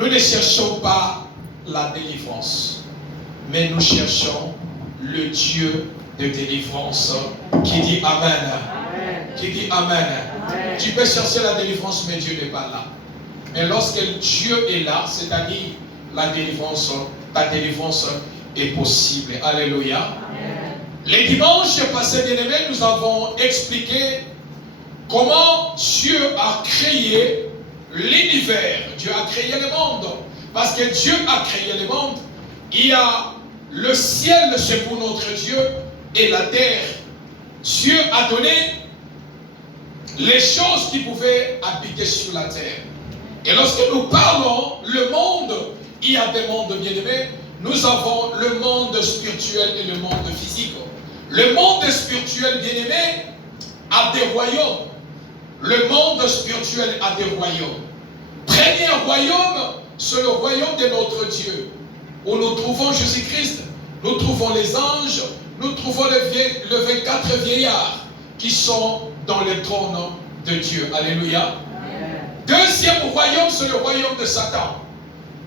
Nous ne cherchons pas la délivrance, mais nous cherchons le Dieu de délivrance qui dit Amen. Amen. Qui dit Amen. Amen. Tu peux chercher la délivrance, mais Dieu n'est pas là. Mais lorsque Dieu est là, c'est-à-dire la délivrance, ta délivrance est possible. Alléluia. Amen. Les dimanches passés, bien-aimés, nous avons expliqué comment Dieu a créé l'univers. Dieu a créé le monde. Parce que Dieu a créé le monde. Il y a le ciel, c'est pour notre Dieu, et la terre. Dieu a donné les choses qui pouvaient habiter sur la terre. Et lorsque nous parlons le monde, il y a des mondes bien-aimés. Nous avons le monde spirituel et le monde physique. Le monde spirituel bien-aimé a des royaumes. Le monde spirituel a des royaumes. Premier royaume, c'est le royaume de notre Dieu, où nous trouvons Jésus-Christ, nous trouvons les anges, nous trouvons les 24 vieillards qui sont dans le trône de Dieu. Alléluia. Deuxième royaume, c'est le royaume de Satan.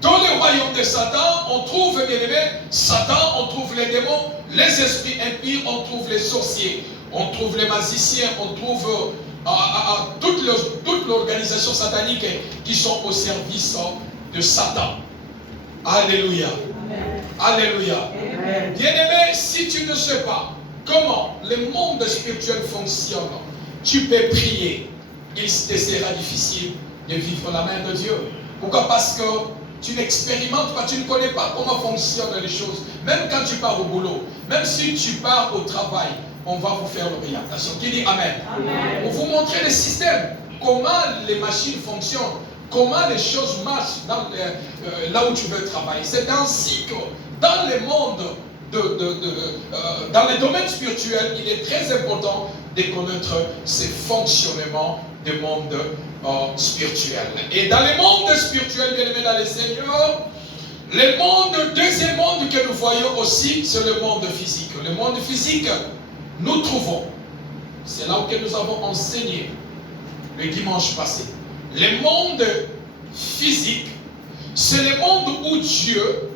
Dans le royaume de Satan, on trouve, bien aimé, Satan, on trouve les démons, les esprits impurs, on trouve les sorciers, on trouve les magiciens, on trouve toute l'organisation satanique qui sont au service de Satan. Alléluia. Amen. Alléluia. Amen. Bien-aimé, si tu ne sais pas comment le monde spirituel fonctionne, tu peux prier. Il te sera difficile de vivre la main de Dieu. Pourquoi? Parce que tu n'expérimentes pas, tu ne connais pas comment fonctionnent les choses. Même quand tu pars au boulot, même si tu pars au travail, on va vous faire l'orientation. Qui dit Amen? Amen. Pour vous montrer le système, comment les machines fonctionnent, comment les choses marchent là où tu veux travailler. C'est ainsi que dans le monde, dans les domaines spirituels, il est très important de connaître ces fonctionnements du monde spirituel. Et dans le monde spirituel, bien aimé dans les Seigneurs, le deuxième monde que nous voyons aussi, c'est le monde physique. Le monde physique, nous trouvons, c'est là où nous avons enseigné le dimanche passé. Le monde physique, c'est le monde où Dieu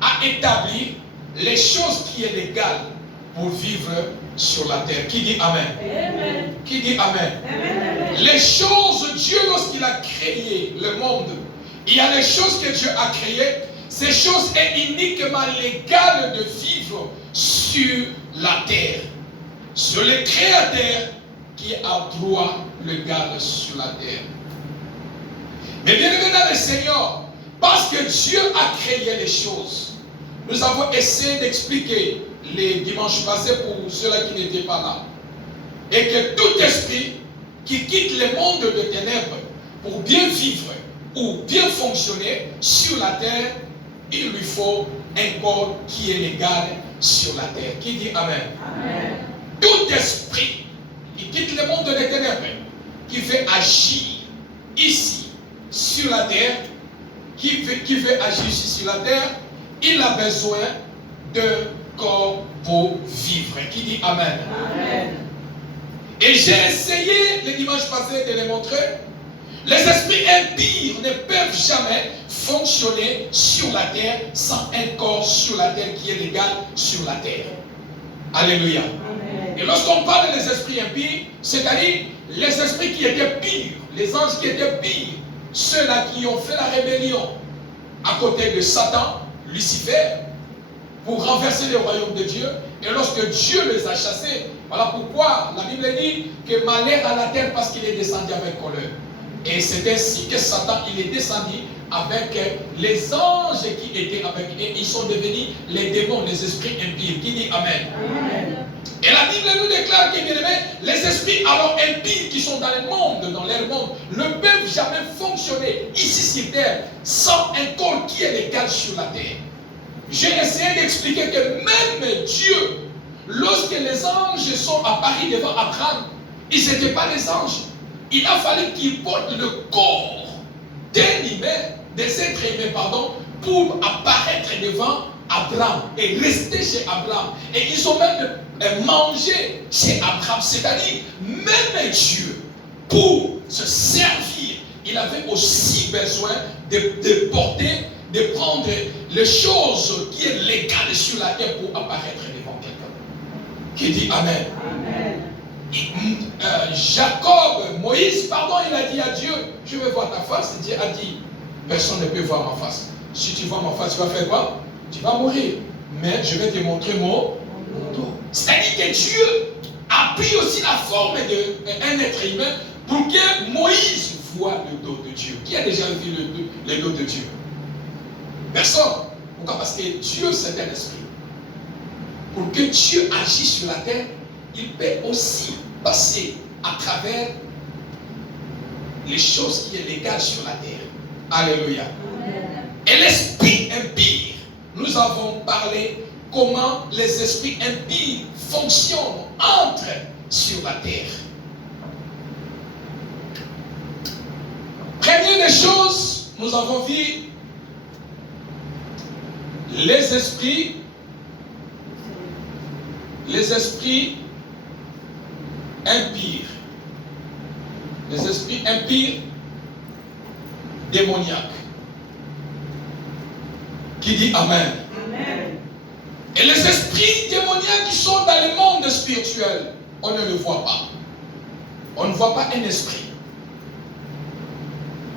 a établi les choses qui sont légales pour vivre sur la terre. Qui dit Amen? Amen. Qui dit Amen? Amen. Les choses, Dieu, lorsqu'il a créé le monde, il y a les choses que Dieu a créées. Ces choses sont uniquement légales de vivre sur la terre. C'est le Créateur qui a droit légal sur la terre. Mais bien aimé dans le Seigneur, parce que Dieu a créé les choses, nous avons essayé d'expliquer les dimanches passés pour ceux-là qui n'étaient pas là. Et que tout esprit qui quitte le monde de ténèbres pour bien vivre ou bien fonctionner sur la terre, il lui faut un corps qui est légal sur la terre. Qui dit Amen? Amen. Tout esprit qui quitte le monde des ténèbres, qui veut agir ici sur la terre, qui veut agir ici sur la terre, il a besoin de corps pour vivre. Qui dit Amen? Amen. Et j'ai essayé le dimanche passé de les montrer. Les esprits impurs ne peuvent jamais fonctionner sur la terre sans un corps sur la terre qui est légal sur la terre. Alléluia. Amen. Et lorsqu'on parle des esprits impurs, c'est-à-dire les esprits qui étaient purs, les anges qui étaient purs, ceux-là qui ont fait la rébellion à côté de Satan, Lucifer, pour renverser le royaume de Dieu. Et lorsque Dieu les a chassés, voilà pourquoi la Bible dit que malheur à la terre parce qu'il est descendu avec colère. Et c'est ainsi que Satan, il est descendu avec les anges qui étaient avec lui. Et ils sont devenus les démons, les esprits impurs. Qui dit Amen? Amen. Et la Bible nous déclare que, bien aimé, les esprits alors impurs qui sont dans le monde, dans leur monde, ne peuvent jamais fonctionner ici sur terre sans un corps qui est légal sur la terre. J'ai essayé d'expliquer que même Dieu, lorsque les anges sont apparus devant Abraham, ils n'étaient pas les anges. Il a fallu qu'ils portent le corps d'un humain, des êtres humains, pardon, pour apparaître devant Abraham et rester chez Abraham. Et ils ont même mangé chez Abraham. C'est-à-dire, même Dieu, pour se servir il avait aussi besoin de porter, de prendre les choses qui sont légales sur la terre pour apparaître devant quelqu'un. Qui dit Amen. Amen. Moïse, pardon, il a dit à Dieu, je veux voir ta face. Et Dieu a dit, personne ne peut voir ma face. Si tu vois ma face, tu vas faire quoi? Tu vas mourir. Mais je vais te montrer mon dos. C'est-à-dire que Dieu a pris aussi la forme d'un être humain pour que Moïse voit le dos de Dieu. Qui a déjà vu le dos de Dieu? Personne. Pourquoi? Parce que Dieu, c'est un esprit. Pour que Dieu agisse sur la terre, il peut aussi passer à travers les choses qui sont légales sur la terre. Alléluia. Amen. Et l'esprit impie, nous avons parlé comment les esprits impies fonctionnent, entrent sur la terre. Première des choses, nous avons vu les esprits impies. Les esprits impies démoniaques. Qui dit Amen. Amen. Et les esprits démoniaques qui sont dans le monde spirituel, on ne le voit pas. On ne voit pas un esprit.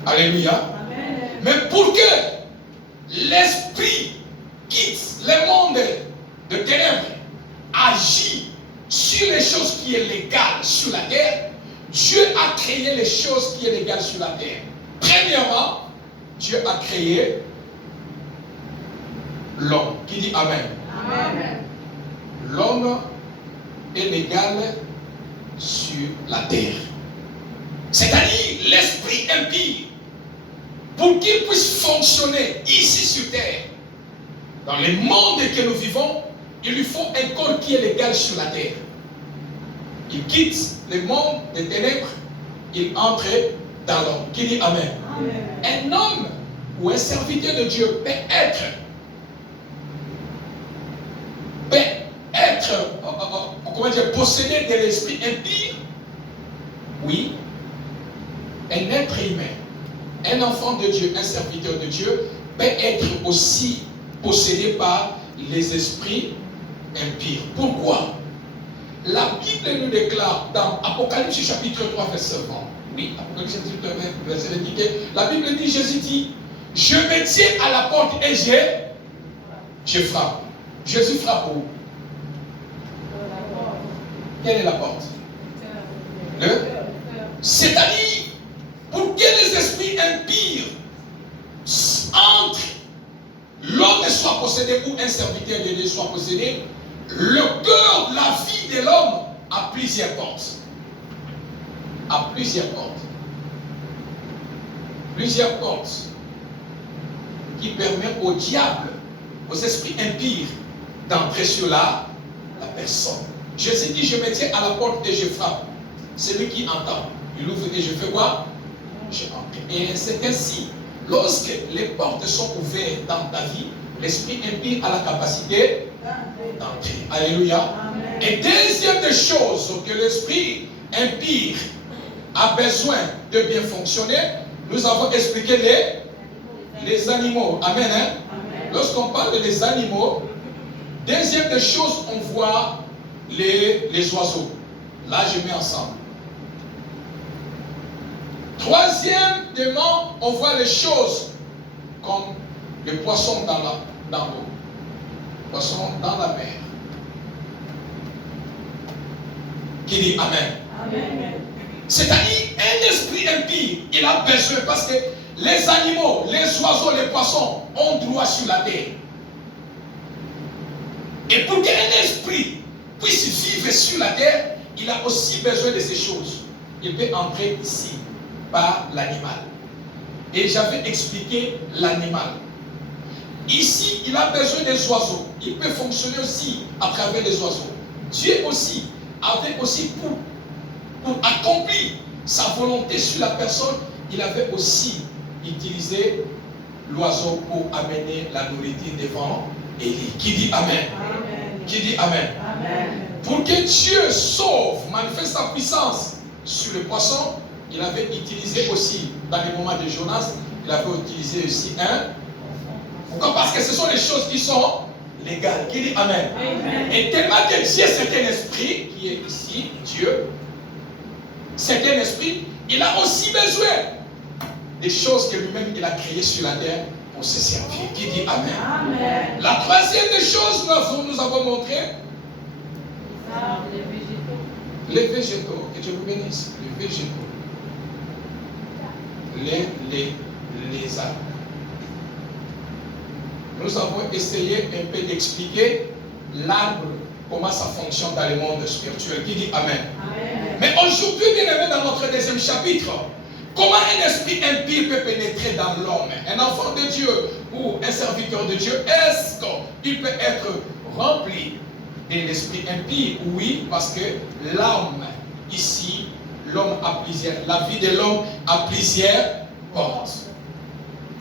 Alléluia. Amen. Mais pour que l'esprit quitte le monde de ténèbres, agit sur les choses qui sont légales sur la terre, Dieu a créé les choses qui sont légales sur la terre. Premièrement, Dieu a créé l'homme. Qui dit Amen. Amen. L'homme est légal sur la terre. C'est-à-dire l'esprit impie, pour qu'il puisse fonctionner ici sur terre, dans le monde que nous vivons, il lui faut un corps qui est légal sur la terre. Il quitte le monde des ténèbres, il entre dans l'homme. Qui dit Amen. Amen. Un homme ou un serviteur de Dieu peut être comment dire, possédé de l'esprit impie. Oui. Un être humain, un enfant de Dieu, un serviteur de Dieu peut être aussi possédé par les esprits impies. Pourquoi? La Bible nous déclare dans Apocalypse chapitre 3 verset 20. Oui, Apocalypse chapitre 3 verset 20. La Bible dit, Jésus dit, je me tiens à la porte et je frappe. Jésus frappe où? Quelle est la porte? C'est-à-dire, pour que les esprits impies entrent, l'homme soit possédé ou un serviteur de Dieu soit possédé, le cœur, la vie de l'homme a plusieurs portes. A plusieurs portes. Plusieurs portes qui permettent au diable, aux esprits impies d'entrer sur la personne. Jésus dit, je me tiens à la porte et je frappe. Celui qui entend, il ouvre et je fais quoi? Je entre. Et c'est ainsi, lorsque les portes sont ouvertes dans ta vie, l'esprit impie a la capacité d'entrer. Alléluia. Amen. Et deuxième des choses que l'esprit impie a besoin de bien fonctionner, nous avons expliqué les animaux. Amen. Hein? Amen. Lorsqu'on parle des animaux, deuxième des choses, on voit les oiseaux. Là, je mets ensemble. Troisièmement, on voit les choses comme les poissons dans l'eau, poissons dans la mer. Qui dit Amen. Amen. C'est-à-dire, un esprit impie, il a besoin, parce que les animaux, les oiseaux, les poissons ont droit sur la terre. Et pour qu'un esprit puisse vivre sur la terre, il a aussi besoin de ces choses. Il peut entrer ici par l'animal. Et j'avais expliqué l'animal. Ici, il a besoin des oiseaux. Il peut fonctionner aussi à travers les oiseaux. Dieu aussi avait aussi pour accomplir sa volonté sur la personne, il avait aussi utilisé l'oiseau pour amener la nourriture devant Élie. Qui dit Amen. Amen. Qui dit Amen. Amen. Pour que Dieu sauve, manifeste sa puissance sur le poisson, il avait utilisé aussi dans les moments de Jonas, il avait utilisé aussi un. Pourquoi? Parce que ce sont les choses qui sont légales. Qui dit Amen? Amen. Et tellement que Dieu, c'est un esprit, qui est ici, Dieu, c'est un esprit, il a aussi besoin des choses que lui-même il a créées sur la terre pour se servir. Qui dit Amen? Amen. La troisième des choses que nous avons montré, les végétaux. Que Dieu vous bénisse. Les végétaux. Les arbres. Nous avons essayé un peu d'expliquer l'arbre, comment ça fonctionne dans le monde spirituel. Qui dit Amen? Amen. Mais aujourd'hui, bien aimé, dans notre deuxième chapitre, comment un esprit impie peut pénétrer dans l'homme? Un enfant de Dieu ou un serviteur de Dieu, est-ce qu'il peut être rempli de l'esprit impie? Oui, parce que l'homme, ici, l'homme a plusieurs, la vie de l'homme a plusieurs portes.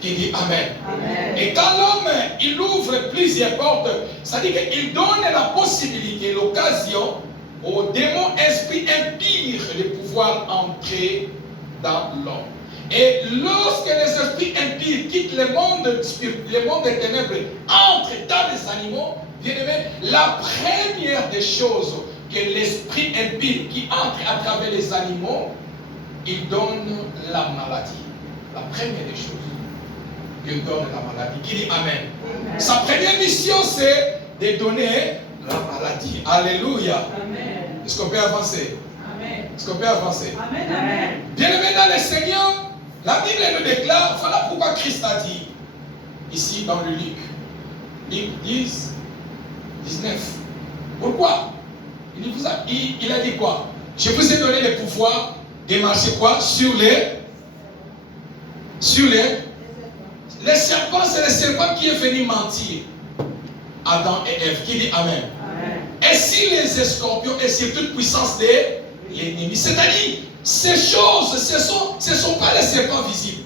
Qui dit Amen. Amen. Et quand l'homme, il ouvre plusieurs portes, ça dit qu'il donne la possibilité, l'occasion aux démons esprits impies de pouvoir entrer dans l'homme. Et lorsque les esprits impies quittent le monde des ténèbres, entrent dans les animaux, bien aimé, la première des choses que l'esprit impie qui entre à travers les animaux, il donne la maladie. La première des choses, il donne la maladie. Qui dit Amen? Amen. Sa première mission, c'est de donner la maladie. Alléluia. Amen. Est-ce qu'on peut avancer? Amen. Est-ce qu'on peut avancer? Amen. Amen. Bien-aimés dans le Seigneur, la Bible nous déclare, voilà pourquoi Christ a dit, ici dans le Luc 10, 19. Pourquoi? Il a dit quoi? Je vous ai donné le pouvoir de marcher quoi? Sur les serpents, c'est le serpent qui est venu mentir. Adam et Ève, qui dit Amen. Amen. Et si les scorpions et sur toute puissance de l'ennemi, c'est-à-dire, ces choses, ce ne sont pas les serpents visibles.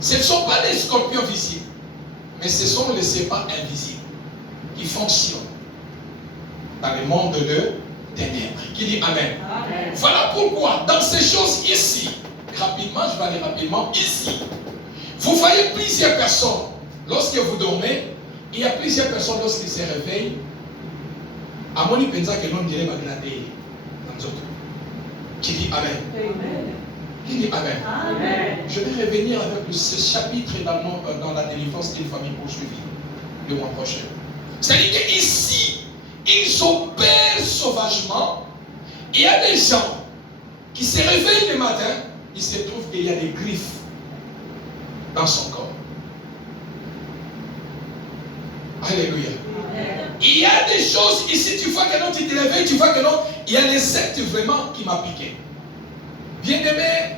Ce ne sont pas les scorpions visibles. Mais ce sont les serpents invisibles qui fonctionnent dans le monde de ténèbres. Qui dit Amen. Amen. Voilà pourquoi, dans ces choses ici, rapidement, je vais aller rapidement, ici, vous voyez plusieurs personnes, lorsque vous dormez, il y a plusieurs personnes lorsqu'ils se réveillent, à mon avis, que l'on dirait Magladé, dans autres. Qui dit Amen. Amen. Qui dit Amen. Amen. Je vais revenir avec ce chapitre dans la délivrance d'une famille poursuivie le mois prochain. C'est-à-dire qu'ici, ils opèrent sauvagement. Il y a des gens qui se réveillent le matin, il se trouve qu'il y a des griffes dans son corps. Alléluia. Amen. Il y a des choses ici, tu vois que non, tu te réveilles, tu vois que non, il y a l'insecte vraiment qui m'a piqué. Bien-aimé,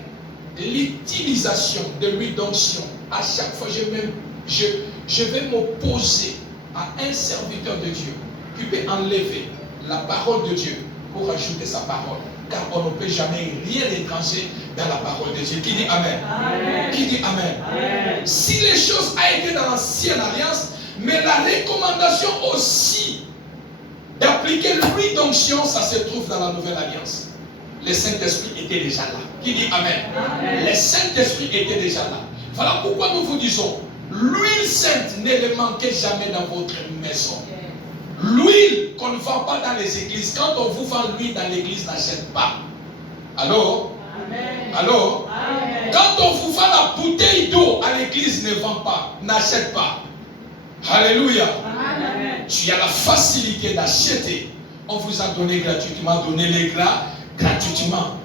l'utilisation de l'huile d'onction, à chaque fois je vais m'opposer à un serviteur de Dieu qui peut enlever la parole de Dieu pour ajouter sa parole. Car on ne peut jamais rien étranger dans la parole de Dieu. Qui dit Amen? Amen. Qui dit Amen? Amen. Si les choses ont été dans l'ancienne alliance, mais la recommandation aussi d'appliquer l'huile d'onction, ça se trouve dans la nouvelle alliance. Le Saint-Esprit était déjà là. Qui dit Amen? Amen. Le Saint-Esprit était déjà là. Voilà pourquoi nous vous disons, l'huile sainte ne le manquez jamais dans votre maison. L'huile qu'on ne vend pas dans les églises, quand on vous vend l'huile dans l'église, n'achète pas. Alors? Amen. Alors? Amen. Quand on vous vend la bouteille d'eau à l'église, ne vend pas, n'achète pas. Alléluia. Amen. Tu as la facilité d'acheter. On vous a donné gratuitement, donnez-les gratuitement.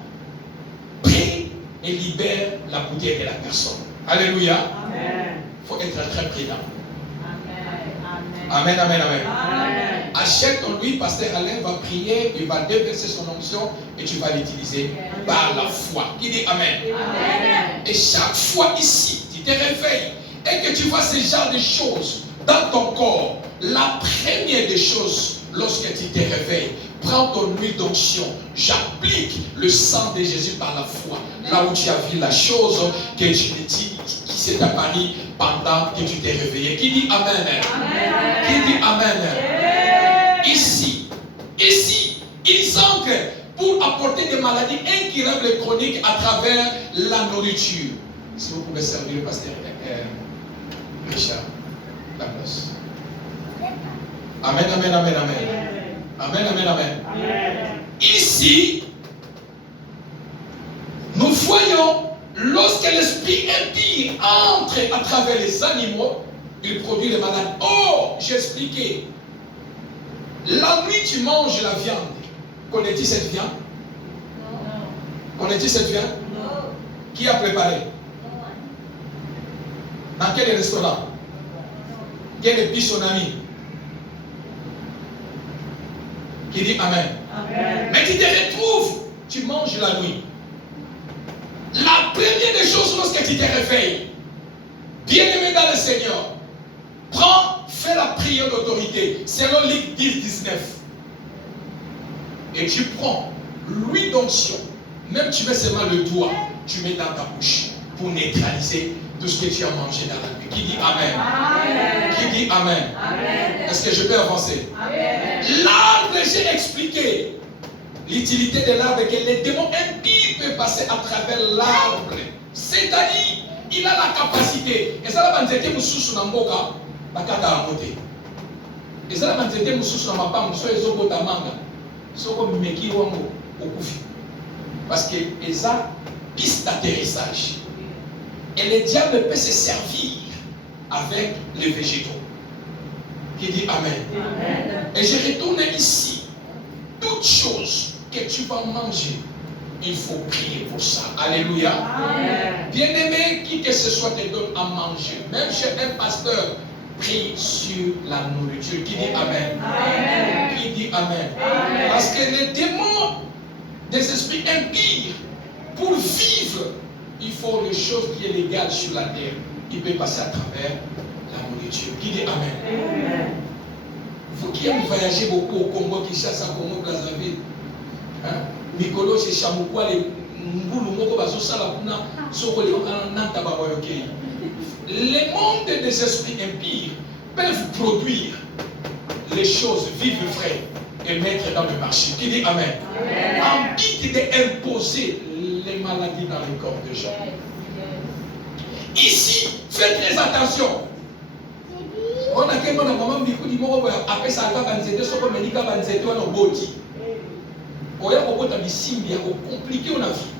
Prie et libère la bouteille de la personne. Alléluia. Amen. Il faut être très prudent. Amen. Amen, amen, amen. Amen. Achète ton huile, pasteur Alain va prier, il va déverser son onction et tu vas l'utiliser par la foi. Qui dit Amen. Amen. Et chaque fois ici, tu te réveilles et que tu vois ce genre de choses dans ton corps, la première des choses, lorsque tu te réveilles, prends ton huile d'onction, j'applique le sang de Jésus par la foi. Là où tu as vu la chose que tu dis, qui s'est apparue pendant que tu t'es réveillé. Qui dit Amen? Amen. Qui dit Amen? Amen. Ici, ils entrent pour pour apporter des maladies incurables et chroniques à travers la nourriture. Si vous pouvez servir le pasteur Richard, la place. Amen, amen, amen, amen. Amen, amen, amen. Ici, nous voyons, lorsque l'esprit impie entre à travers les animaux, il produit les malades. Oh, j'ai expliqué. La nuit, tu manges la viande. Connais-tu cette viande? Non. Connais-tu cette viande? Non. Qui a préparé? Dans quel restaurant? Quel épice son ami? Qui dit Amen. Amen. Mais tu te retrouves, tu manges la nuit. La première des choses lorsque tu te réveilles, bien-aimé dans le Seigneur, fais la prière d'autorité, selon Luc 10, 19. Et tu prends l'huile d'onction, même tu mets seulement le doigt, tu mets dans ta bouche pour neutraliser tout ce que tu as mangé dans la nuit. Qui dit Amen? Amen. Qui dit Amen? Amen. Est-ce que je peux avancer? Amen. L'arbre, j'ai expliqué l'utilité de l'arbre, que les démons impies peuvent passer à travers l'arbre. C'est-à-dire, il a la capacité. Et ça, la banzete mususu na mboka, bakata à côté. Et ça, la banzete mususu na mapam, so ezoko tamanga, soko meki wango okufi. Parce que eza piste d'atterrissage. Et le diable peut se servir avec les végétaux. Qui dit Amen. Amen. Et je retourne ici. Toute chose que tu vas manger, il faut prier pour ça. Alléluia. Bien-aimé, qui que ce soit te donne à manger, même chez un pasteur, prie sur la nourriture. Qui dit Amen. Amen. Qui dit Amen. Amen. Parce que les démons des esprits impies, pour vivre, il faut les choses qui sont légales sur la terre. Il peut passer à travers la nourriture. Qui dit Amen. Amen. Vous qui aimez voyager beaucoup au Congo, qui chasse à Congo, Brazzaville, Mikolo, c'est Chamoukwa, les Mboulou, Moko, Bazosala, Kuna, Sokoli, Nanta, Baboyoke. Les mondes des esprits impies peuvent produire les choses vives, vraies et mettre dans le marché. Qui dit Amen. Amen. En but d'imposer les maladies dans le corps des gens. Ici, faites très attention. On a quelqu'un dans maman Bikou dit moi après ça va banzete soko médical banzete on a boti. Oya ko bota bisimbi ya ko compliqué on a vie.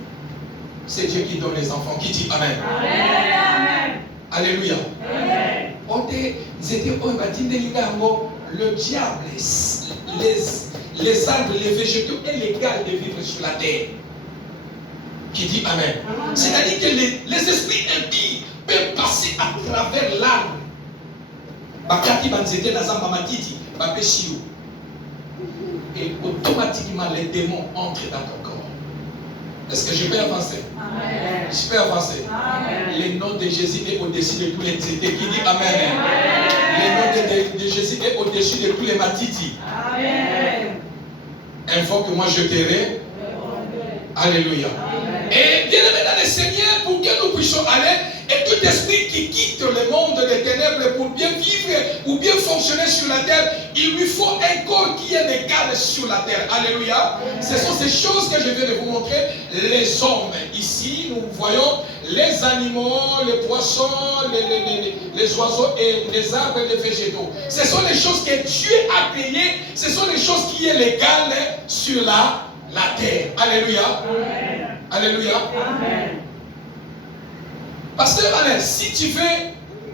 C'est Dieu qui donne les enfants. Qui dit Amen. Amen. Alléluia. Amen. On dit c'était on va dire le diable les arbres les végétaux est légal de vivre sur la terre. Qui dit Amen. C'est-à-dire que les esprits impies peuvent passer à travers l'arbre. Bakati banzete na zamba matiti, bapeshio. Et automatiquement les démons entrent dans ton corps. Est-ce que je peux avancer? Amen. Je peux avancer. Amen. Le nom de Jésus est au-dessus de tous les tétés. Qui dit Amen. Amen. Le nom de Jésus est au-dessus de tous les matiti. Amen. Invoque-moi, je t'aiderai. Alléluia. Amen. Et bien aimé dans le Seigneur, pour que nous puissions aller, et tout esprit qui quitte le monde des ténèbres pour bien vivre ou bien fonctionner sur la terre, il lui faut un corps qui est légal sur la terre. Alléluia. Ce sont ces choses que je viens de vous montrer. Les hommes, ici, nous voyons les animaux, les poissons, les oiseaux et les arbres et les végétaux. Ce sont les choses que Dieu a créées. Ce sont les choses qui sont légales sur la terre. Alléluia. Amen. Alléluia. Amen. Pasteur Alain, si tu veux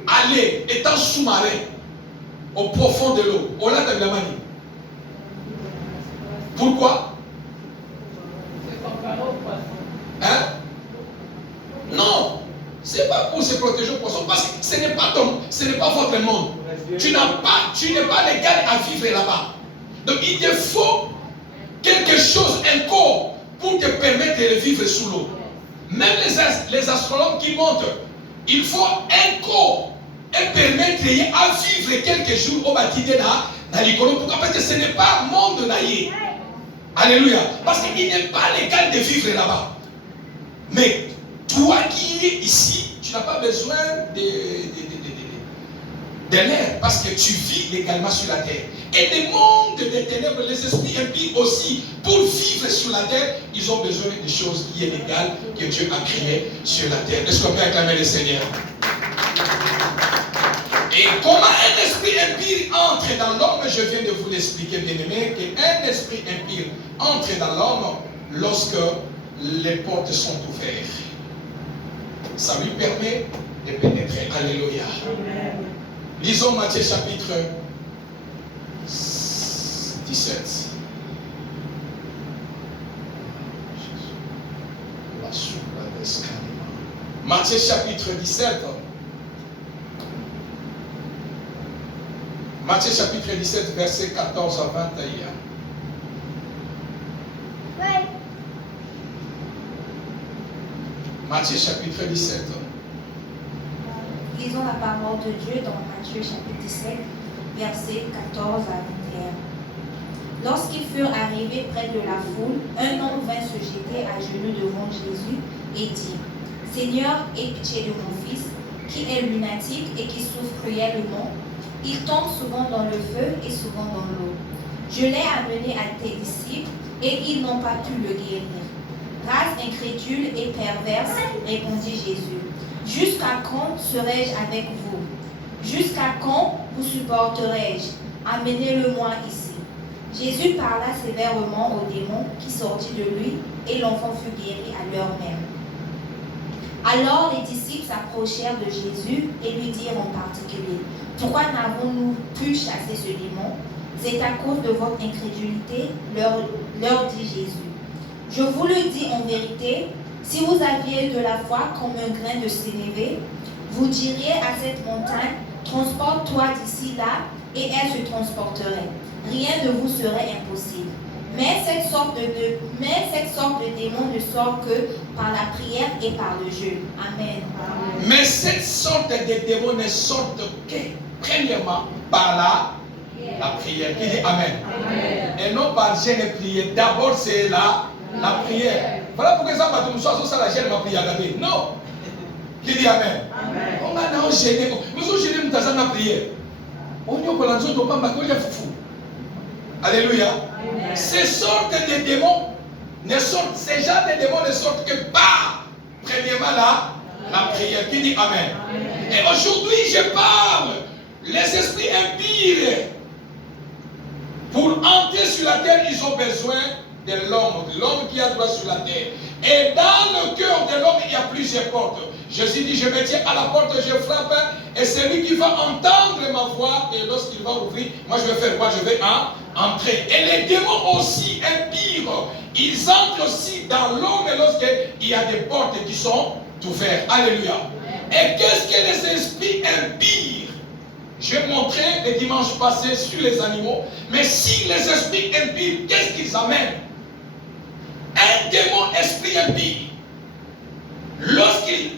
aller étant sous-marin au profond de l'eau, au lac de Glamani, pourquoi? Hein? Non, c'est pas pour se protéger au poisson, parce que ce n'est pas votre monde. Tu n'es pas légal à vivre là-bas. Donc il te faut quelque chose, un corps, pour te permettre de vivre sous l'eau. Même les astronomes qui montrent, il faut un corps et permettre à vivre quelques jours au bâtiment dans l'école. Pourquoi? Parce que ce n'est pas monde naïe. Alléluia. Parce qu'il n'est pas légal de vivre là-bas. Mais toi qui es ici, tu n'as pas besoin de l'air, parce que tu vis légalement sur la terre. Et les mondes des ténèbres, les esprits impies aussi, pour vivre sur la terre, ils ont besoin des choses qui sont légales, que Dieu a créées sur la terre. Est-ce qu'on peut acclamer le Seigneur? Et comment un esprit impie entre dans l'homme, je viens de vous l'expliquer, bien aimé, qu'un esprit impie entre dans l'homme lorsque les portes sont ouvertes. Ça lui permet de pénétrer. Alléluia. Amen. Lisons Matthieu chapitre 17. Matthieu chapitre 17. Matthieu chapitre 17, verset 14 à 21. Ouais. Matthieu chapitre 17. Lisons la parole de Dieu dans Matthieu chapitre 17, versets 14 à 21. Lorsqu'ils furent arrivés près de la foule, un homme vint se jeter à genoux devant Jésus et dit, « Seigneur, aie pitié de mon fils, qui est lunatique et qui souffre cruellement. Il tombe souvent dans le feu et souvent dans l'eau. Je l'ai amené à tes disciples et ils n'ont pas pu le guérir. » Race incrédule et perverse, répondit Jésus. Jusqu'à quand serai-je avec vous? Jusqu'à quand vous supporterai-je? Amenez-le-moi ici. Jésus parla sévèrement au démon qui sortit de lui et l'enfant fut guéri à l'heure même. Alors les disciples s'approchèrent de Jésus et lui dirent en particulier, « Pourquoi n'avons-nous pu chasser ce démon? C'est à cause de votre incrédulité, leur dit Jésus. Je vous le dis en vérité, si vous aviez de la foi comme un grain de sénévé, vous diriez à cette montagne, transporte-toi d'ici là, et elle se transporterait. Rien ne vous serait impossible. Mais cette sorte de démon ne sort que par la prière et par le jeûne. Amen. Mais cette sorte de démon ne sort que, premièrement, par la prière. Qui dit Amen. Amen. Et non par jeûne et prière. D'abord, c'est la prière. Voilà pourquoi ça va tout ça, la jeûne, ma prière. Non. Qui dit Amen. Amen. On va nous gêner. Nous allons gêner la prière. On y a pas l'enjeu de pas ma fou. Alléluia. Amen. Ces sortes de démons ne sortent, ces genres de démons ne sortent que par, premièrement, la prière. Qui dit Amen. Amen. Et aujourd'hui, je parle, les esprits impies, pour entrer sur la terre, ils ont besoin de l'homme qui a droit sur la terre. Et dans le cœur de l'homme, il y a plusieurs portes. Jésus dit, je me tiens à la porte, je frappe, et celui qui va entendre ma voix, et lorsqu'il va ouvrir, moi je vais faire quoi? Je vais entrer. Et les démons aussi impies, ils entrent aussi dans l'homme lorsqu'il y a des portes qui sont ouvertes. Alléluia. Et qu'est-ce que les esprits impies? J'ai montré le dimanche passé sur les animaux, mais si les esprits impies, qu'est-ce qu'ils amènent? Un démon esprit impie, lorsqu'il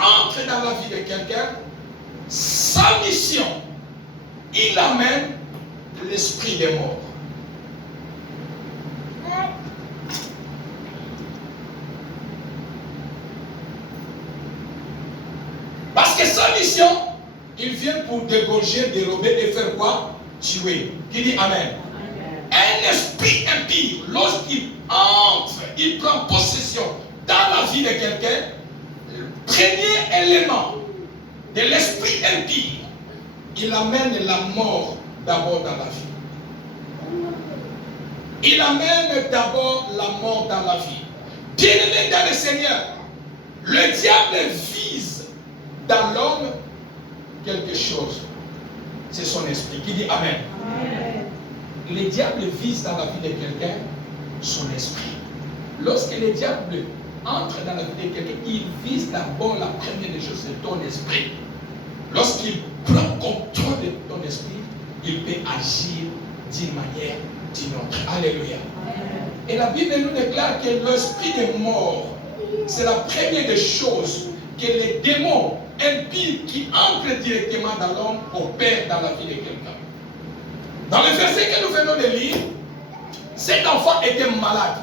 entre dans la vie de quelqu'un, sa mission, il amène l'esprit des morts. Parce que sa mission, il vient pour dégorger, dérober et faire quoi? Tuer. Qui dit Amen. Un esprit impie, lorsqu'il entre, il prend possession dans la vie de quelqu'un, le premier élément de l'esprit impie, il amène la mort d'abord dans la vie. Il amène d'abord la mort dans la vie. Bien-aimé dans le Seigneur, le diable vise dans l'homme quelque chose. C'est son esprit. Qui dit Amen. Amen. Le diable vise dans la vie de quelqu'un son esprit. Lorsque le diable entre dans la vie de quelqu'un, il vise d'abord la première des choses, c'est ton esprit. Lorsqu'il prend contrôle de ton esprit, il peut agir d'une manière ou d'une autre. Alléluia. Amen. Et la Bible nous déclare que l'esprit des morts, c'est la première des choses que les démons impies qui entrent directement dans l'homme opèrent dans la vie de quelqu'un. Dans le verset que nous venons de lire, cet enfant était malade.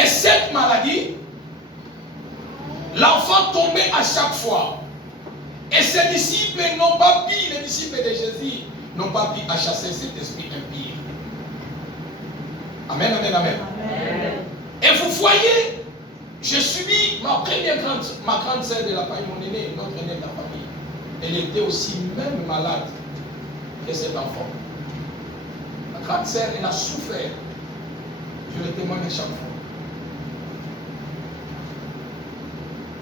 Et cette maladie, l'enfant tombait à chaque fois. Et Et ses disciples n'ont pas pu, les disciples de Jésus, n'ont pas pu à chasser cet esprit impie. Amen, amen, amen. Et vous voyez, j'ai subi ma grande sœur de la famille, mon aîné, notre aîné de la famille. Elle était aussi même malade que cet enfant. Ma grande sœur, elle a souffert. Je le témoigne chaque fois.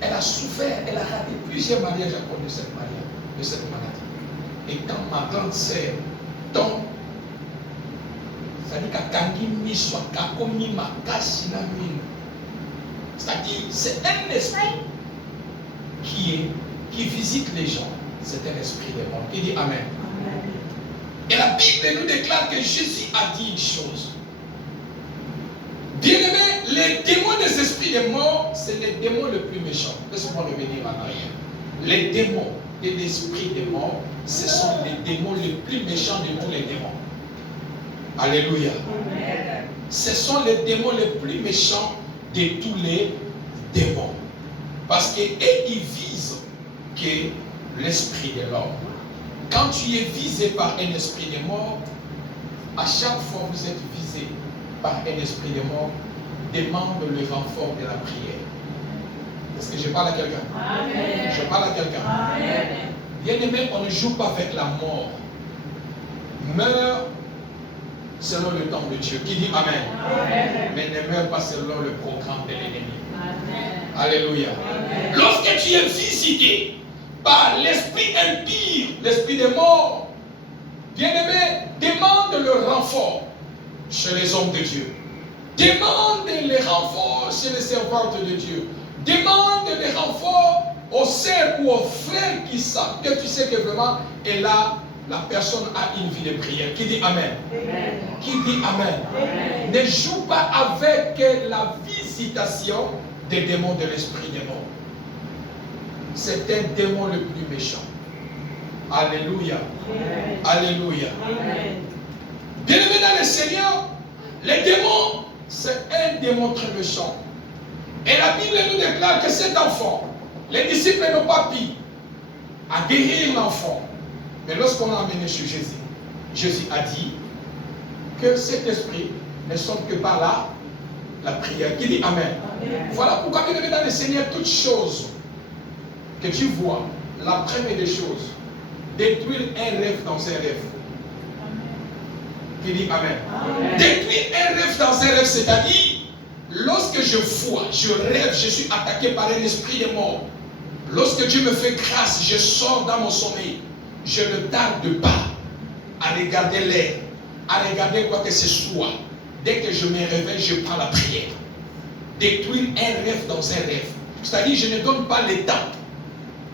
Elle a souffert, elle a raté plusieurs mariages à cause de cette maladie. Et quand ma grande sœur tombe, c'est-à-dire c'est un esprit qui visite les gens. C'est un esprit démon. Qui dit Amen. Et la Bible nous déclare que Jésus a dit une chose. Bien-aimés, les démons des esprits des morts, c'est les démons les plus méchants. Laisse-moi revenir en arrière. Les démons de l'esprit des morts, ce sont les démons les plus méchants de tous les démons. Alléluia. Amen. Ce sont les démons les plus méchants de tous les démons. Parce qu'ils visent que l'esprit de l'homme. Quand tu es visé par un esprit de mort, à chaque fois que vous êtes visé par un esprit de mort, demande le renfort de la prière. Est-ce que je parle à quelqu'un? Amen. Je parle à quelqu'un. Bien aimé, on ne joue pas avec la mort. Meurs selon le temps de Dieu. Qui dit Amen? Amen. Mais ne meurs pas selon le programme de l'ennemi. Alléluia. Amen. Lorsque tu es visité par l'esprit impie, l'esprit des morts, bien-aimé, demande le renfort chez les hommes de Dieu. Demande les renforts chez les servantes de Dieu. Demande les renforts aux sœurs ou aux frères qui savent que tu sais que vraiment, et là, la personne a une vie de prière. Qui dit Amen? Amen. Qui dit Amen? Amen. Ne joue pas avec la visitation des démons de l'esprit des morts. C'est un démon le plus méchant. Alléluia. Amen. Alléluia. Bien-aimés dans le Seigneur, les démons, c'est un démon très méchant. Et la Bible nous déclare que cet enfant, les disciples n'ont pas pu à guérir l'enfant. Mais lorsqu'on l'a amené chez Jésus, Jésus a dit que cet esprit ne sort que par la prière. Qui dit Amen. Amen. Voilà pourquoi, bien aimé dans le Seigneur, toutes choses que tu vois, la première des choses, détruire un rêve dans un rêve. Qui dit Amen. Amen. Détruire un rêve dans un rêve, c'est-à-dire, lorsque je vois, je rêve, je suis attaqué par un esprit de mort. Lorsque Dieu me fait grâce, je sors dans mon sommeil. Je ne tarde pas à regarder l'air, à regarder quoi que ce soit. Dès que je me réveille, je prends la prière. Détruire un rêve dans un rêve. C'est-à-dire, je ne donne pas le temps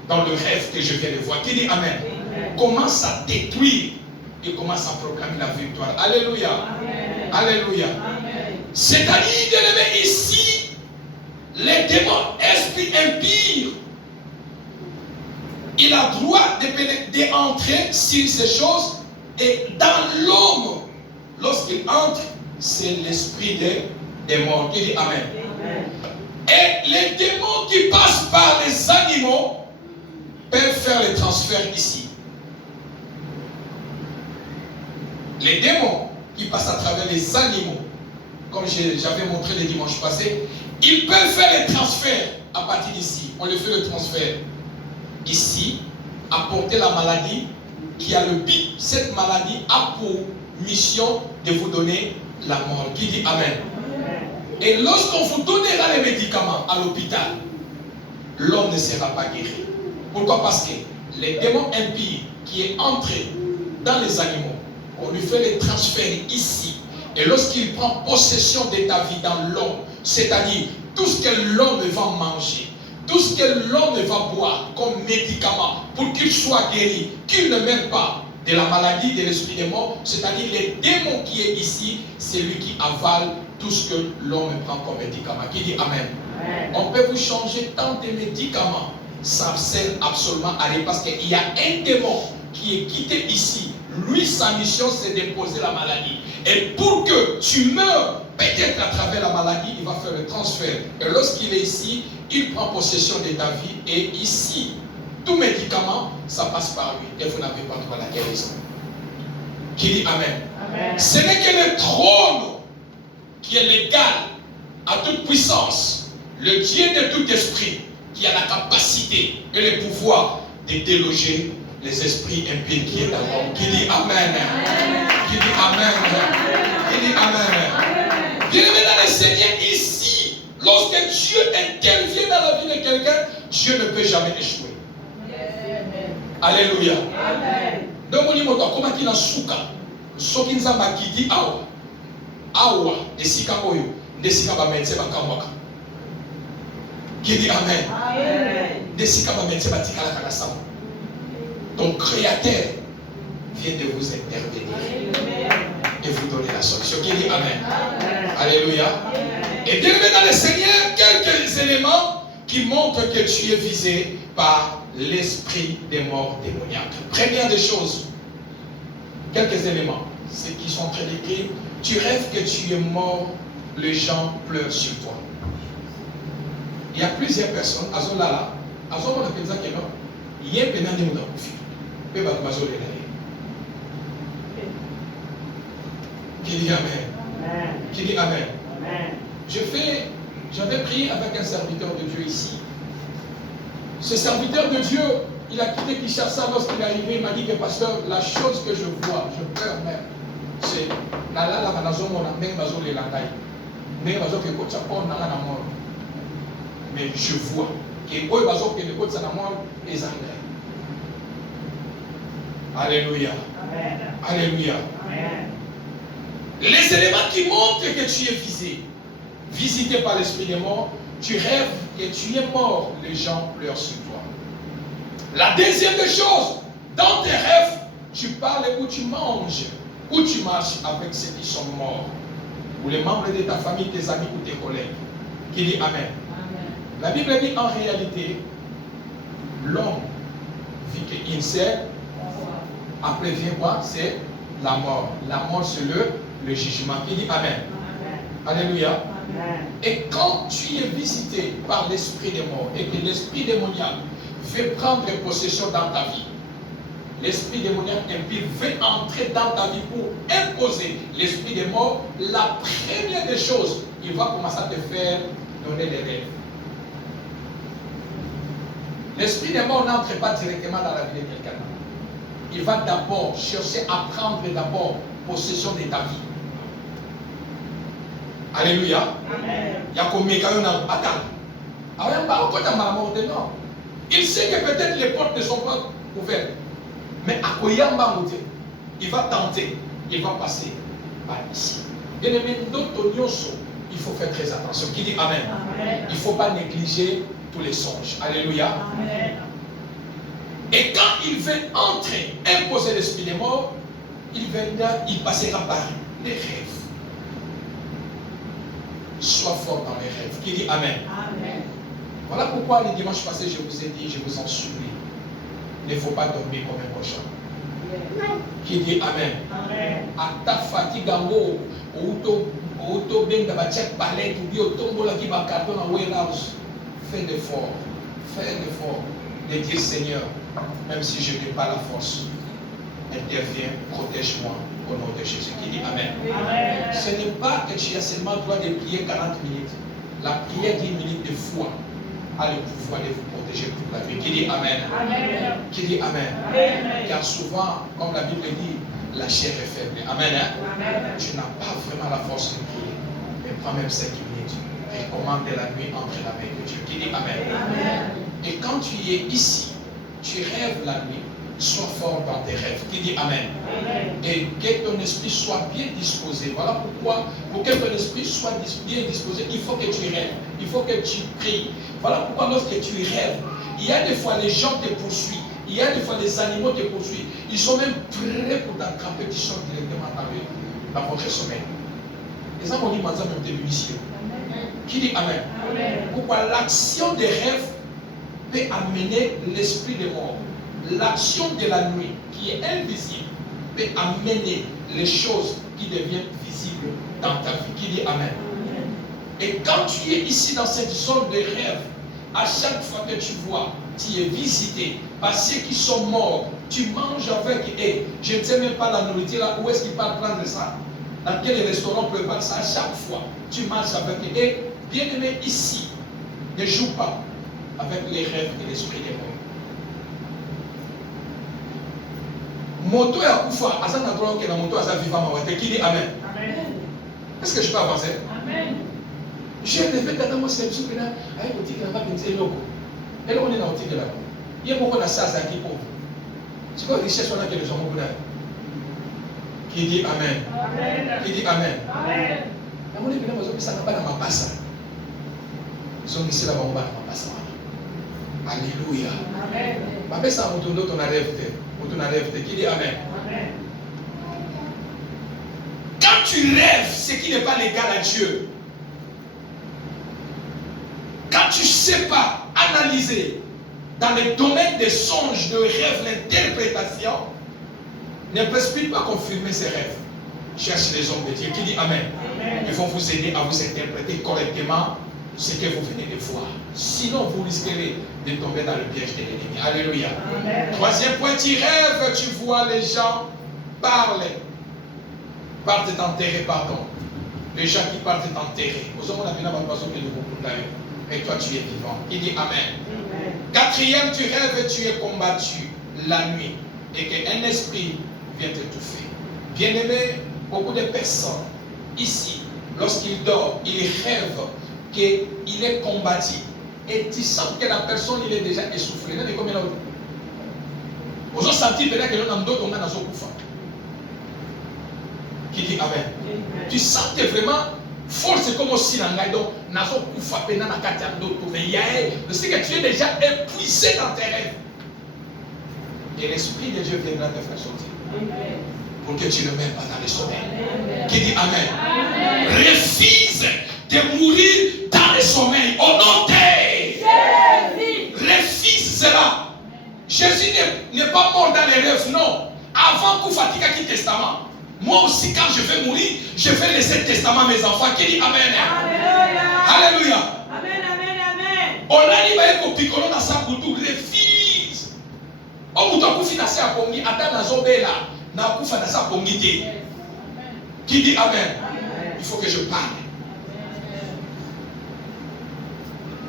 dans le rêve que je viens de voir. Qui dit Amen. Amen. Commence à détruire et commence à proclamer la victoire. Alléluia. Amen. Alléluia. C'est-à-dire, bien-aimé, ici, les démons, esprits impurs, il a droit d'entrer sur ces choses. Et dans l'homme, lorsqu'il entre, c'est l'esprit des morts. Qui dit Amen. Amen. Et les démons qui passent par les animaux peuvent faire les transferts ici. Les démons qui passent à travers les animaux, comme j'avais montré le dimanche passé, ils peuvent faire les transferts à partir d'ici. On les fait le transfert ici, apporter la maladie qui a le but. Cette maladie a pour mission de vous donner la mort. Qui dit Amen. Et lorsqu'on vous donnera les médicaments à l'hôpital, l'homme ne sera pas guéri. Pourquoi? Parce que les démons impies qui est entré dans les animaux, on lui fait les transferts ici. Et lorsqu'il prend possession de ta vie dans l'homme, c'est-à-dire tout ce que l'homme va manger, tout ce que l'homme va boire comme médicament pour qu'il soit guéri, qu'il ne meure pas de la maladie de l'esprit des morts, c'est-à-dire les démons qui est ici, c'est lui qui avale tout ce que l'homme prend comme médicament. Qui dit Amen. Amen. On peut vous changer tant de médicaments, ça ne sert absolument à rien parce qu'il y a un démon qui est quitté ici. Lui, sa mission, c'est d'imposer la maladie. Et pour que tu meurs, peut-être à travers la maladie, il va faire le transfert. Et lorsqu'il est ici, il prend possession de ta vie. Et ici, tout médicament, ça passe par lui. Et vous n'avez pas droit à la guérison. Qui dit Amen. Amen. Ce n'est que le trône qui est légal à toute puissance. Le Dieu de tout esprit qui a la capacité et le pouvoir de déloger les esprits impies qui est dans l'homme. Qui dit Amen. Qui dit Amen. Qui dit Amen. Bien-aimé dans le Seigneur, ici, lorsque Dieu intervient dans la vie de quelqu'un, Dieu ne peut jamais échouer. Alléluia. Donc on dit comment il a souka. Soki nzamba kidi awa. Awa esika oyo ndesika ba metse ba kamwaka. Qui dit Amen. Ndesika ba metse ba tikala kana sama. Ton créateur vient de vous intervenir et vous donner la solution. Qui dit Amen. Alléluia. Et bien dans le Seigneur, quelques éléments qui montrent que tu es visé par l'esprit des morts démoniaques. Première des choses, quelques éléments, ceux qui sont très décrits. Tu rêves que tu es mort, les gens pleurent sur toi. Il y a plusieurs personnes, Azolala, Azolala pensa que non, il y a peine de mourir. Peu va te Qui dit Amen. Qui dit Amen. J'avais prié avec un serviteur de Dieu ici. Ce serviteur de Dieu, il a quitté Kinshasa lorsqu'il est arrivé. Il m'a dit que pasteur, la chose que je vois, je pleure même, c'est mais je vois que Alléluia. Alléluia. Les éléments qui montrent que tu es visé, visité par l'esprit des morts, tu rêves que tu es mort, les gens pleurent sur toi. La deuxième des choses, dans tes rêves, tu parles ou tu manges, ou tu marches avec ceux qui sont morts, ou les membres de ta famille, tes amis ou tes collègues. Qui dit Amen. La Bible dit en réalité, l'homme vit qu'une seule, après vient quoi? C'est la mort. La mort, c'est le jugement. Qui dit Amen. Alléluia. Et quand tu es visité par l'esprit des morts et que l'esprit démoniaque veut prendre possession dans ta vie, l'esprit démoniaque impie veut entrer dans ta vie pour imposer l'esprit des morts, la première des choses, il va commencer à te faire donner des rêves. L'esprit des morts n'entre pas directement dans la vie de quelqu'un. Il va d'abord chercher à prendre d'abord possession de ta vie. Alléluia. Il sait que peut-être les portes ne sont pas ouvertes. Mais il va tenter. Il va passer par ici. Bien aimé, il faut faire très attention. Qui dit Amen. Il ne faut pas négliger tous les songes. Alléluia. Amen. Et quand il veut entrer, imposer l'esprit des morts, il passera par les rêves. Sois fort dans les rêves. Qui dit Amen. Amen. Voilà pourquoi le dimanche passé, je vous ai dit, je vous en supplie, il ne faut pas dormir comme un cochon. Qui dit Amen. Amen. À ta fatigue, fais l'effort. Fais l'effort de dire Seigneur, même si je n'ai pas la force, interviens, protège-moi au nom de Jésus. Qui dit Amen. Amen. Ce n'est pas que tu as seulement le droit de prier 40 minutes. La prière d'1 minute de foi a le pouvoir de vous protéger toute la vie. Qui dit Amen. Amen. Qui dit Amen. Amen. Car souvent, comme la Bible dit, la chair est faible. Amen. Hein? Amen. Tu n'as pas vraiment la force de prier. Mais prends même 5 minutes. Recommande la nuit entre la main de Dieu. Qui dit Amen. Amen. Et quand tu es ici, tu rêves la nuit, sois fort dans tes rêves. Qui dit Amen. Amen. Et que ton esprit soit bien disposé. Voilà pourquoi, pour que ton esprit soit bien disposé, il faut que tu rêves. Il faut que tu pries. Voilà pourquoi lorsque tu rêves, il y a des fois les gens te poursuivent. Il y a des fois les animaux te poursuivent. Ils sont même prêts pour t'attraper. Tu sors directement dans votre sommeil. Les gens ont dit, madame, de l'huissier. Qui dit Amen. Amen. Pourquoi l'action des rêves peut amener l'esprit de mort. L'action de la nuit, qui est invisible, peut amener les choses qui deviennent visibles dans ta vie. Qui dit Amen. Et quand tu es ici dans cette zone de rêve, à chaque fois que tu vois, tu es visité par ceux qui sont morts, tu manges avec eux. Je ne sais même pas la nourriture là, où est-ce qu'ils partent prendre ça. Dans quel restaurant on prépare ça à chaque fois. Tu manges avec eux. Et bien aimé ici, ne joue pas avec les rêves et l'esprit des morts. Moto ya kufa, asa na droit que la moto asa vivant mawate. Qui dit Amen? Est-ce que je peux avancer? Amen. J'ai levé tata moi c'est le là, avec le tigre là-bas, c'est loco. Et là on est dans le tigre là. Il y a beaucoup de ça qui pauvre. C'est quoi richesse on a que les gens ont. Qui dit Amen? Amen. Qui dit Amen? Amen. La monnaie bien moi ça n'a pas dans ma passe. Ils sont ici là-bas on va dans ma passe. Alléluia. Amen. Ma paix ça mon tour ton rêve. Qui dit Amen? Amen. Quand tu rêves, ce qui n'est pas légal à Dieu, quand tu ne sais pas analyser dans le domaine des songes, de rêves, l'interprétation, ne précipite pas confirmer ses rêves. Cherche les hommes de Dieu. Qui dit Amen? Amen. Ils vont vous aider à vous interpréter correctement ce que vous venez de voir. Sinon, vous risquerez de tomber dans le piège de l'ennemi. Alléluia. Amen. Troisième point, tu rêves, tu vois les gens parler. Partent t'enterrer, pardon. Les gens qui partent t'enterrer. Et toi, tu es vivant. Il dit Amen. Amen. Quatrième, tu rêves, tu es combattu la nuit et qu'un esprit vient t'étouffer. Bien-aimé, beaucoup de personnes ici, lorsqu'ils dorment, ils rêvent qu'il est combattu. Et tu sens que la personne, il est déjà essoufflé. Vous avez senti peut-être que l'on a d'autres, on a dans son couffin. Qui dit Amen. Amen. Tu sens que vraiment, force comme aussi dans le donc, n'a pas couffin, n'a pas qu'à d'autres. Je sais que tu es déjà épuisé dans tes rêves. Et l'Esprit de Dieu viendra te faire sortir. Amen. Pour que tu ne meurs pas dans le sommeil. Amen. Qui dit Amen. Amen. Refuse de mourir dans le sommeil. Au nom de Jésus. refuse cela. Jésus n'est pas mort dans les rêves, non. Avant qu'on fatigue qui testament. Moi aussi, quand je vais mourir, je vais laisser le testament à mes enfants. Qui dit Amen. Alléluia. Alléluia. Amen. Amen. Amen. On a dit que piccolo dans sa boutou, refuse. On m'a dit que c'est à Pongi, attends dans Zobela, n'a pas fait dans sa Pongi. Qui dit Amen. Il faut que je parle.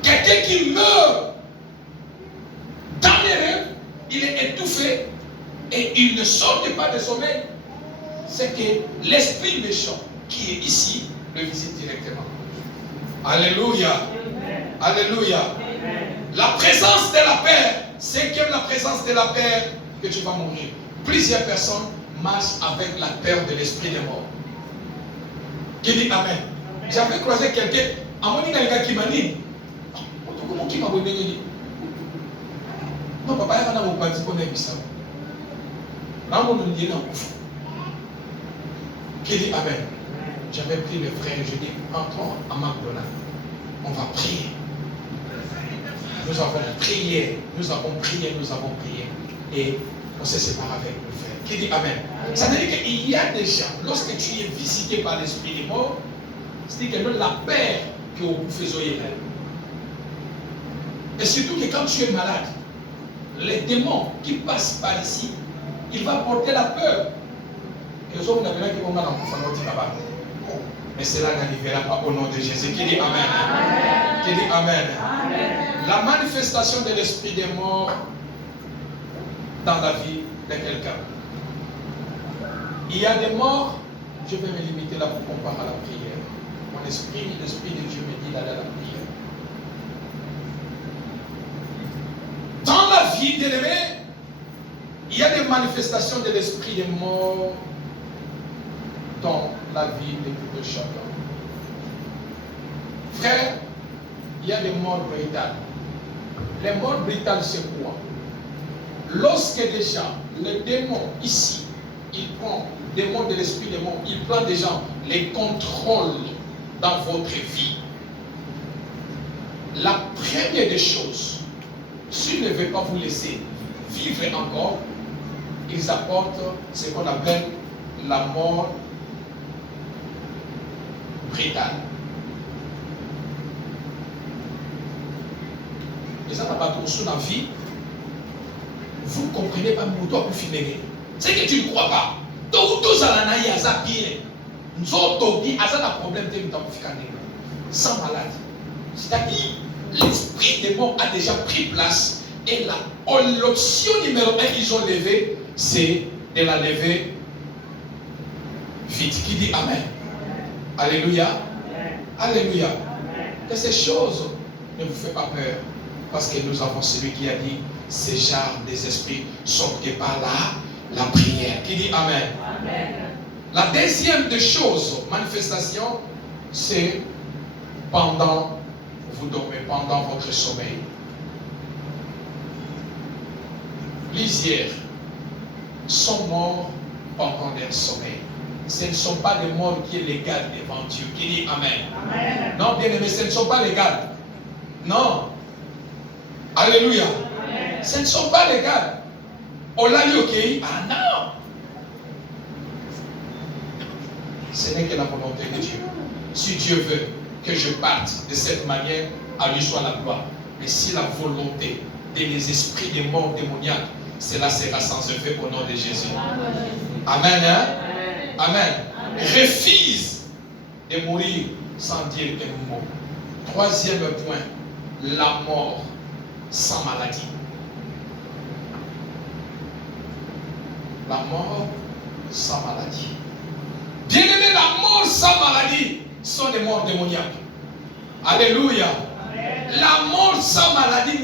Quelqu'un qui meurt dans les rêves, il est étouffé et il ne sort pas de sommeil. C'est que l'esprit méchant qui est ici le visite directement. Alléluia. Alléluia. La présence de la paix. Cinquième, la présence de la paix que tu vas mourir. Plusieurs personnes marchent avec la peur de l'esprit des morts. Qui dit Amen. J'avais croisé quelqu'un. À mon gars qui m'a dit. Comment qui m'a dit? Non, papa, il y a un peu de temps ça. Là, on nous dit non. Qui dit Amen. J'avais pris le frère et je dis entrons à McDonald's. On va prier. Nous avons prié. Et on s'est séparé avec le frère. Qui dit Amen. Ça veut dire qu'il y a des gens, lorsque tu es visité par l'esprit des morts, c'est-à-dire que la paix que vous faisiez. Et surtout que quand tu es malade, les démons qui passent par ici, il va porter la peur. Et les hommes qui vont dans le mais cela n'arrivera pas au nom de Jésus. Qui dit Amen. Amen. Qui dit Amen. Amen. La manifestation de l'esprit des morts dans la vie de quelqu'un. Il y a des morts, je vais me limiter là pour comparer à la prière. Mon esprit, l'esprit de Dieu me dit d'aller à la prière. Dans la vie bien-aimée, il y a des manifestations de l'esprit des morts dans la vie de tout le chacun. Frère, il y a des morts brutales. Les morts brutales, c'est quoi? Lorsque déjà, le démon ici, il prend, le démon de l'esprit des morts, il prend des gens, les contrôle dans votre vie. La première des choses, s'il ne veut pas vous laisser vivre encore, ils apportent ce qu'on appelle la mort brutale. Mais ça n'a pas de sous la vie. Vous ne comprenez pas, mais toi, vous filmez. C'est que tu ne crois pas. Donc, tous à la naïe, à ça bien. Nous autres, à ça, le problème, c'est que nous avons sans maladie. C'est-à-dire, l'esprit des morts a déjà pris place. Et l'option numéro 1 qu'ils ont levée, c'est de la lever vite. Qui dit Amen? Alléluia. Alléluia. Que ces choses ne vous font pas peur. Parce que nous avons celui qui a dit, ces genres des esprits sont que par la prière. Qui dit Amen? Amen. La deuxième des choses, manifestation, c'est pendant vous dormez, pendant votre sommeil. Plusieurs sont morts pendant leur sommeil. Ce ne sont pas des morts qui sont légales devant Dieu. Qui dit Amen? Amen. Non, bien aimé, ce ne sont pas légales. Non. Alléluia. Amen. Ce ne sont pas légales. On l'a dit, ok? Ah non. Ce n'est que la volonté de Dieu. Si Dieu veut que je parte de cette manière, à lui soit la gloire. Mais si la volonté des esprits des morts démoniaques, cela sera sans effet au nom de Jésus. Amen. Hein? Amen. Refuse de mourir sans dire un mot. Troisième point, la mort sans maladie. La mort sans maladie. Bien aimé, la mort sans maladie sont des morts démoniaques. Alléluia. La mort sans maladie,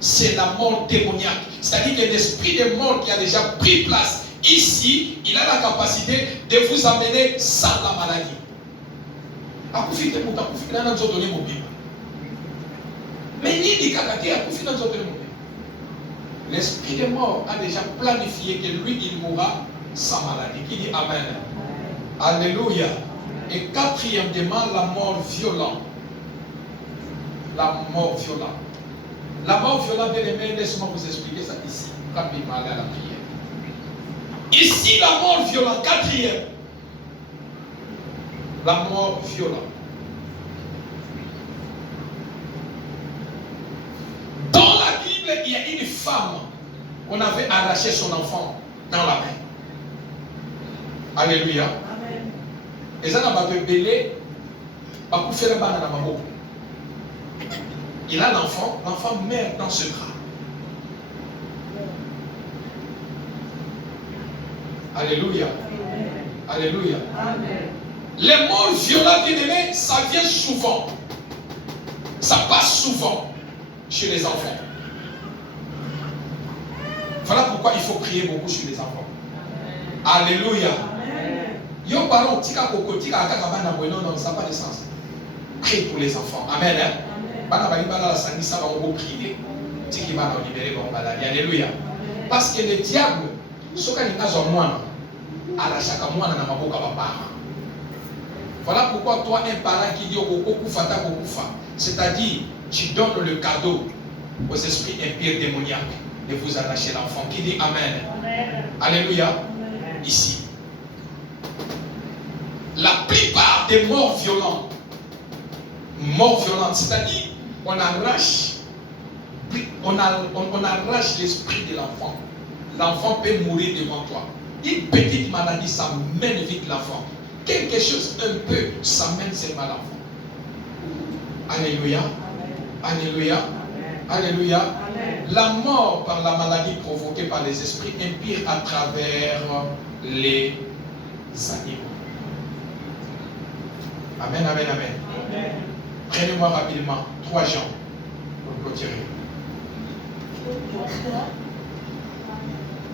c'est la mort démoniaque. C'est-à-dire que l'esprit de mort qui a déjà pris place ici, il a la capacité de vous amener sans la maladie. Mais l'esprit de mort a déjà planifié que lui, il mourra sans maladie. Qui dit Amen? Alléluia. Et quatrièmement, la mort violente. La mort violente. La mort violente, bien aimé, laisse-moi vous expliquer ça ici. Rapidement, aller à la prière. Ici, la mort violente. Quatrième. La mort violente. Dans la Bible, il y a une femme. On avait arraché son enfant dans la main. Alléluia. Et ça n'a pas de belé. Il a l'enfant meurt dans ce bras. Alléluia. Alléluia. Les morts violentes, bien aimés, ça vient souvent. Ça passe souvent chez les enfants. Voilà pourquoi il faut prier beaucoup sur les enfants. Alléluia. Yo parlons, tika koko, tika akakabana bueno, non, ça n'a pas de sens. Prie pour les enfants. Amen. Bana bali bala la sanisa va on prier. Tiki bana libérer bon baladi. Alléluia. Parce que le diable, soka ni kazo mwana, ala chaka mwana na maboka ba parents. Voilà pourquoi toi un parent qui dit okufa ta okufa, c'est-à-dire tu donnes le cadeau aux esprits impurs démoniaques de vous arracher l'enfant. Qui dit Amen. Amen. Alléluia. Amen. Ici. La plupart des morts violentes, c'est-à-dire on arrache l'esprit de l'enfant. L'enfant peut mourir devant toi. Une petite maladie, ça mène vite l'enfant. Quelque chose un peu, ça mène seulement l'enfant. Alléluia. Amen. Alléluia. Amen. Alléluia. Amen. La mort par la maladie provoquée par les esprits impurs à travers les animaux. Amen, amen, amen. Amen. Prenez-moi rapidement 3 Jean pour clôturer.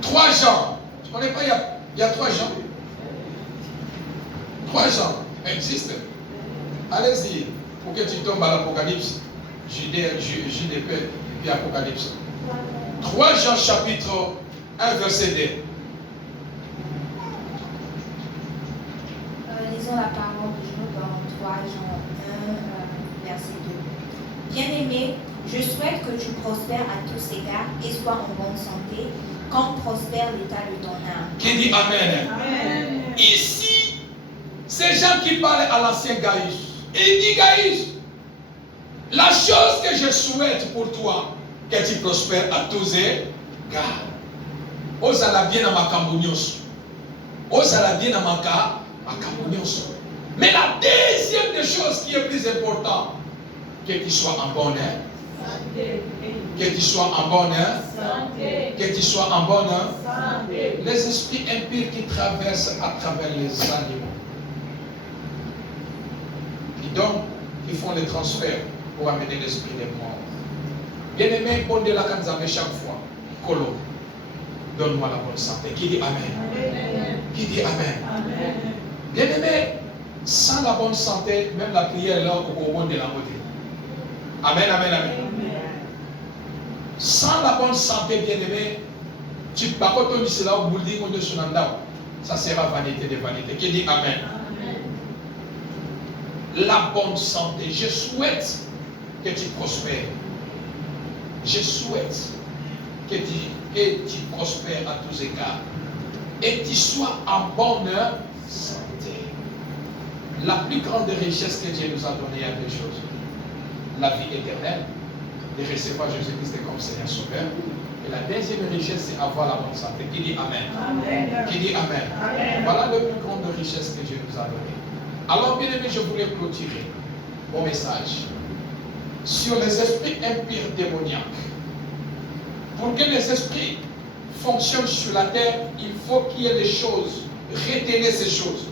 3 Jean. Tu ne connais pas, il y a 3 Jean. 3 Jean existe. Allez-y, pour que tu tombes à l'Apocalypse. Judée, et puis Apocalypse. 3 Jean chapitre 1 verset 2. Lisons la parole de Dieu dans 3 Jean 1 verset 2. Bien-aimé, je souhaite que tu prospères à tous égards et sois en bonne santé, comme prospère l'état de ton âme. Qui dit Amen. Amen. Ici, ces gens qui parlent à l'ancien Gaïus, il dit Gaïus, La chose que je souhaite pour toi, que tu prospères à tous égards. Osala bien à ma cambonios. Osala bien à ma cambonios. Mais la deuxième des choses qui est plus importante, que tu sois en bonne santé. Que tu sois en bonne santé. Que tu sois en bonne santé. Les esprits impurs qui traversent à travers les animaux. Qui font les transferts pour amener l'esprit des morts. Bien-aimé, on de la Kanzame chaque fois. Kolo, donne-moi la bonne santé. Qui dit Amen? Amen. Qui dit Amen? Amen. Bien-aimé, sans la bonne santé, même la prière est là au monde de la beauté. Amen, amen, amen. Sans la bonne santé, bien-aimé, tu peux pas quand on dit cela au building ou de Sunanda. Ça sera vanité de vanité. Qui dit Amen? La bonne santé. Je souhaite que tu prospères. Je souhaite que tu prospères à tous égards. Et que tu sois en bonne santé. La plus grande richesse que Dieu nous a donnée à deux choses. La vie éternelle, de recevoir Jésus-Christ comme Seigneur Sauveur. Et la deuxième richesse, c'est avoir la bonne santé. Qui dit Amen? Amen. Qui dit Amen? Amen. Voilà la plus grande richesse que Dieu nous a donnée. Alors, bien aimé, je voulais clôturer mon message sur les esprits impurs démoniaques. Pour que les esprits fonctionnent sur la terre, il faut qu'il y ait des choses. Retenez ces choses.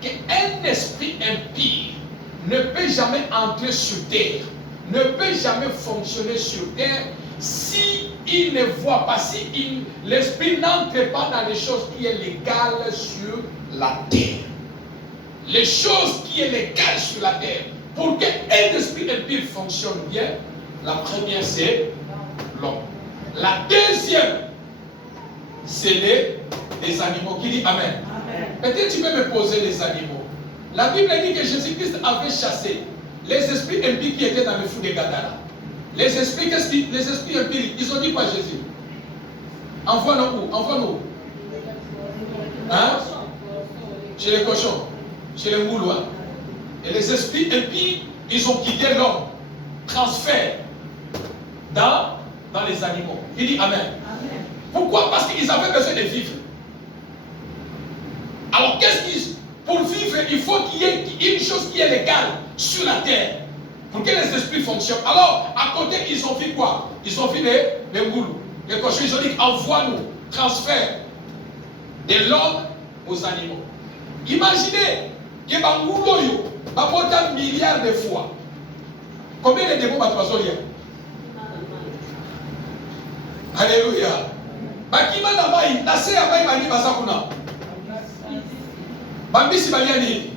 Qu'un esprit impur ne peut jamais entrer sur terre, ne peut jamais fonctionner sur terre si il ne voit pas, si l'esprit n'entre pas dans les choses qui sont légales sur la terre. Les choses qui sont légales sur la terre. Pour qu'un esprit impur fonctionne bien, la première c'est l'homme. La deuxième, c'est les animaux. Qui dit Amen? Peut-être tu peux me poser les animaux. La Bible dit que Jésus-Christ avait chassé les esprits impies qui étaient dans le fou de Gadara. Les esprits impies, ils ont dit quoi Jésus? Envoie-nous où? Envoie-nous. Hein? Chez les cochons, chez les moulois. Et les esprits impies, ils ont quitté l'homme. Transfert dans les animaux. Il dit Amen. Amen. Pourquoi? Parce qu'ils avaient besoin de vivre. Alors, pour vivre, il faut qu'il y ait une chose qui est légale sur la terre pour que les esprits fonctionnent. Alors, à côté, ils ont fait quoi? Ils ont fait les moulous, les cochons. Ils ont dit envoie-nous, transfert de l'homme aux animaux. Imaginez que Banguloyo va porter milliards de fois. Combien de démons va passer? Alléluia. Bakima nabai, nase abai mani basakuna. Bambisi baliani.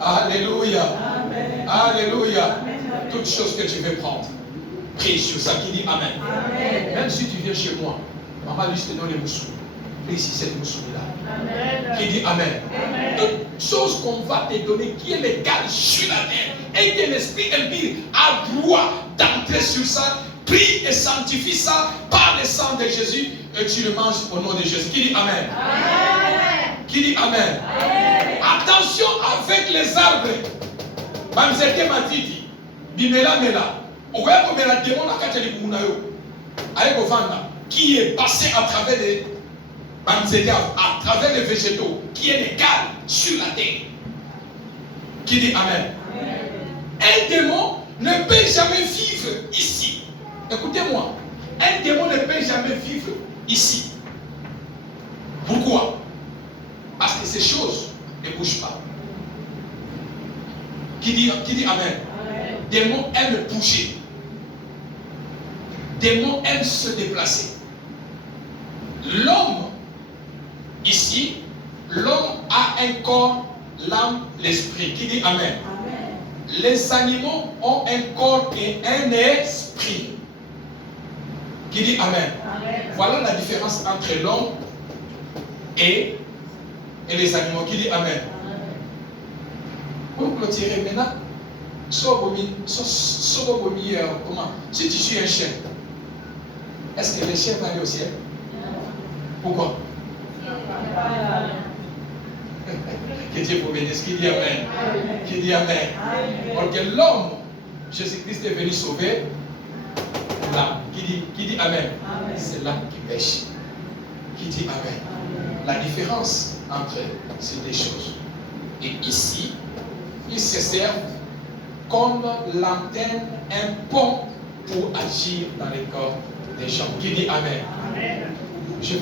Alléluia. Amen. Alléluia. Amen. Toute chose que tu veux prendre, prie sur ça. Qui dit Amen. Amen. Même si tu viens chez moi, maman lui te donne les moussous. Prie ici cette moussou-là. Qui dit Amen. Amen. Toute chose qu'on va te donner qui est légale sur la terre et que l'esprit impur a droit d'entrer sur ça. Prie et sanctifie ça par le sang de Jésus et tu le manges au nom de Jésus. Qui dit Amen? Amen. Qui dit Amen? Amen. Attention avec les arbres. Bamzeke matiti. Bimela mela. On voit comme la démon a katé munayo. Avec Ovanda qui est passé à travers les bamzeke, à travers les végétaux, qui est légal sur la terre. Qui dit Amen? Amen. Un démon ne peut jamais vivre ici. Écoutez-moi, un démon ne peut jamais vivre ici. Pourquoi? Parce que ces choses ne bougent pas. Qui dit Amen? Amen. Démon aime bouger. Démon aime se déplacer. L'homme, ici, l'homme a un corps, l'âme, l'esprit. Qui dit Amen? Amen. Les animaux ont un corps et un esprit. Qui dit Amen. Amen. Voilà la différence entre l'homme et les animaux. Qui dit Amen. Pour clôturer maintenant, comment? Si tu suis un chien, est-ce que le chien va aller au ciel? Pourquoi? Que Dieu vous bénisse. Qui dit Amen. Qui dit Amen. Parce que l'homme Jésus-Christ est venu sauver l'âme. Qui dit Amen? Amen. C'est l'âme qui pêche. Qui dit Amen? La différence entre ces deux choses. Et ici, ils se servent comme l'antenne, un pont pour agir dans les corps des gens. Qui dit Amen?